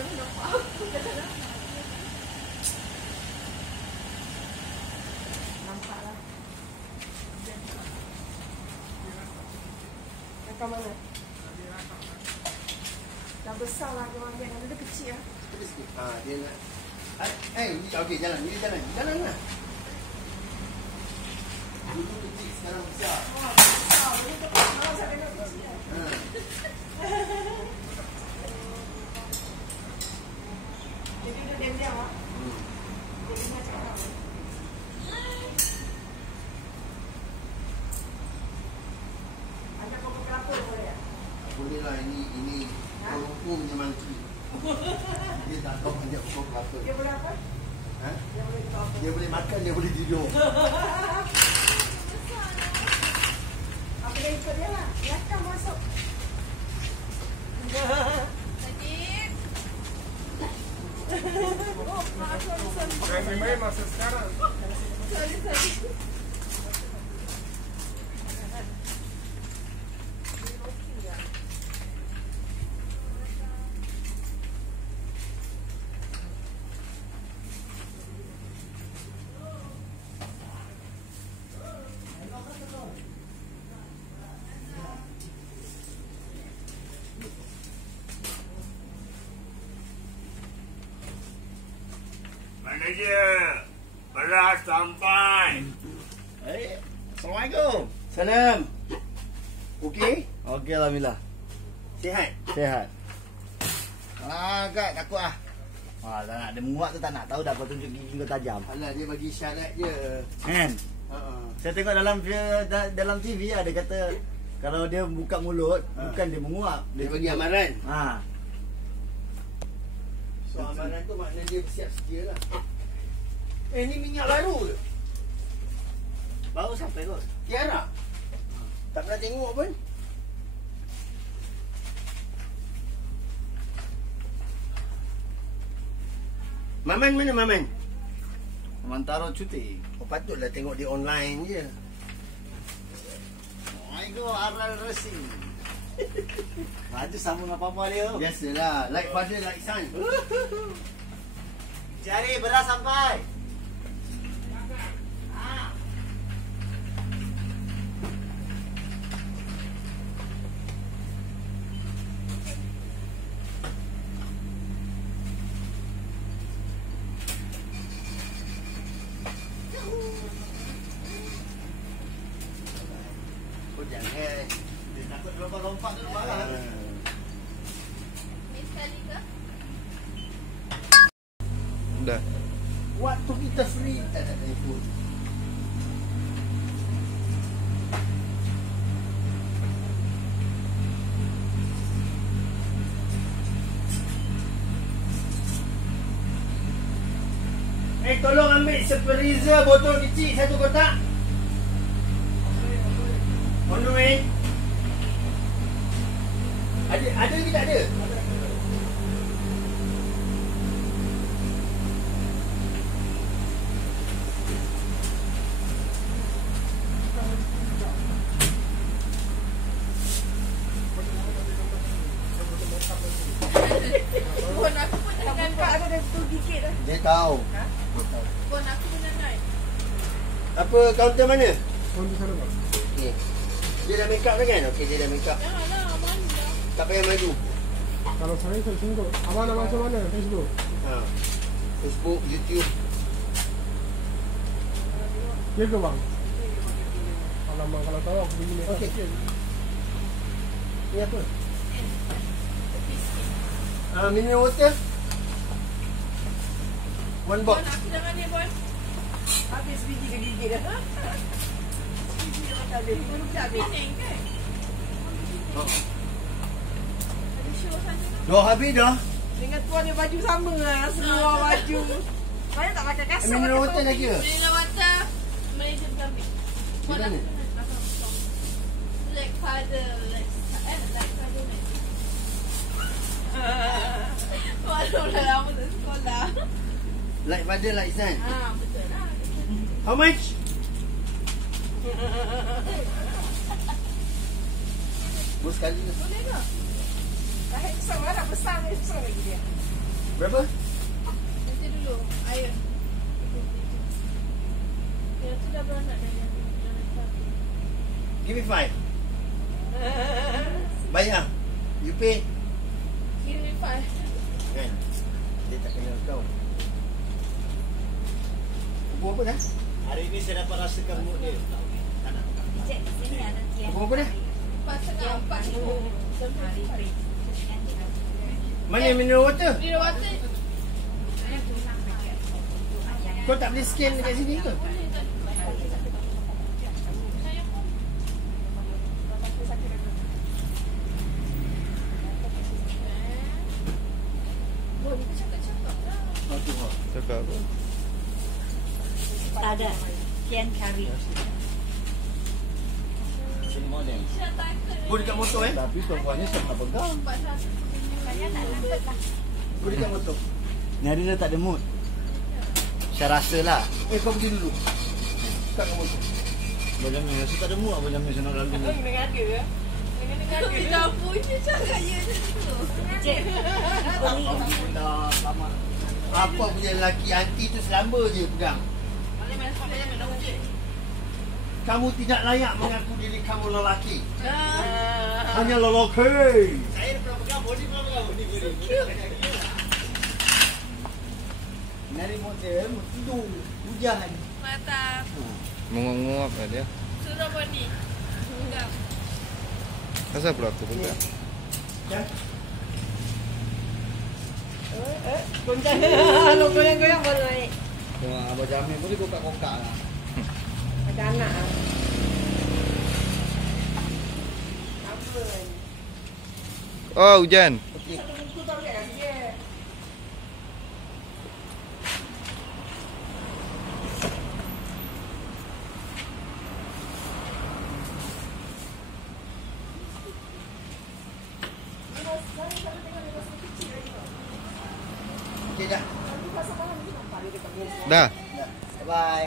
jangan nampak aku. Nampaklah. Rakam mana? Dah besar lah dia makan. Ada kecil lah. Kecil sikit. Dia nak. Okey, jalan. Ni jalan. Jalan lah. Dulu kecil, sekarang besar. Wah, besar. Ini tu kalau saya tengok kecil lah. Dia duduk diam-diam lah. Dia dengar cakap apa. Anda pokok kelapa boleh tak? Boleh lah, ini hukum punya monkey. Dia tak tahu banyak pokok kelapa. Dia boleh apa? Dia boleh apa? Dia boleh makan, dia boleh tidur. Apa dia ikut dia lah. Biarkan masuk. Sajib. Oh, sorry. Jangan main masa sekarang. Sorry. Manager, beras sampai. Assalamualaikum. Salam. Okey? Okey, alhamdulillah. Sihat? Sihat. Agak takut ah. Tak nak dia menguat tu tak nak tahu dah kau tunjuk gigi kau tajam. Alah, dia bagi syarat je. Kan? Saya tengok dalam TV ada kata kalau dia buka mulut bukan dia menguap, Dia bagi amaran. So, amaran tu makna dia bersiap sedia lah. Ni minyak baru ke? Baru sampai kot. Tiara? Tak pernah tengok pun. Maman mana Maman? Mantaro cuti. Patutlah tengok dia online je. Assalamualaikum, Aral Racing. Baju sama dengan papa dia. Biasalah, like father like son. Cari beras sampai. Jangan. Dia takut lompat-lompat tu barang. Main sekali ke? Dah. Waktu kita free tak ada telefon. Tolong ambil seperiza botol kecil satu kotak. Monumen. Ada ke tak ada? Pun aku pun Tak dengan buka ada tu gigit dah. Dia tahu. pun aku dengan Noy. Apa kaunter mana? Kau di sana bang. Okey. Dia dah make up dah kan? Okey, dia dah make up. Janganlah, mana? Tak payah maju. Kalau saya sini tu. Abang nak masuk mana? Facebook. Facebook, YouTube. Ya ke bang? Alamak, kalau tahu aku begini. Okey. Ni apa? Mineral water. One box. Bon, aku dengan dia, Bon. Habis biji ke gigit dah. Biji dah tak habis. Belum tak habis. Pening kan? Ada show sana kan? Dah habis dah. Dengan tuan dia baju sama lah. Semua baju. Saya tak pakai kasut. Mineral pakai water dah topi. kira. Dengan mata Malaysia bergambil. Bon, Di mana? aku dengan belakang shop. Like father, like father, like. Walau dah lama tak sekolah. Like father, like son. Betul lah. How much? Bos sekali tu. Boleh ke? Dah handsome lah. Dah besar handsome lagi dia. Berapa? Nanti dulu. Air. Yang tu dah beranak dah yang satu. Give me 5. Bayar. You pay. Give me 5. Kan? Dia tak kenal kau. Umur apa dah? Hari ini saya dapat rasakan mood dia. Tak nak. Cik, sini ada tiang. Umur apa dah? 4.5. Mana yang mineral water? Di water. Kau tak boleh scan dekat sini ke? Boleh tak? Saya pun. Boleh kita cakap-cakap lah. Cakap apa? Tak ada. Tiang kari. Sini model. Isya takut. Kau dekat motor Tapi perempuannya saya tak pegang. 400. Saya tak nampak lah. Kau dekat motor. Ni hari dia tak ada mood. Saya rasa lah. Kau pergi dulu. Kat motor. Abang Jamil rasa tak ada mood Abang Jamil senang lalu. Dengan dia ya. Tapi dah punya cakap ya macam tu. Cik, boleh. Alhamdulillah, selamat. Apa punya lelaki anti tu selamba je pegang. Mana main sekolah jangan nak uji. Kamu tidak layak mengaku diri kamu lelaki. Hanya lelaki. Saya pernah pegang, body pernah pegang. Nari model, mau tidur. Hujan. Mata. Menguap lah dia. Suruh Boni. Enggak. Asal pula aku pegang? Ya? Kalau goyang-goyang baru naik. Tengok Abang Jamil boleh kokak-kokak lah. Ada anak. Oh, hujan. Satu buku tahu dekat kaki dia. Okey dah. Dah. Bye.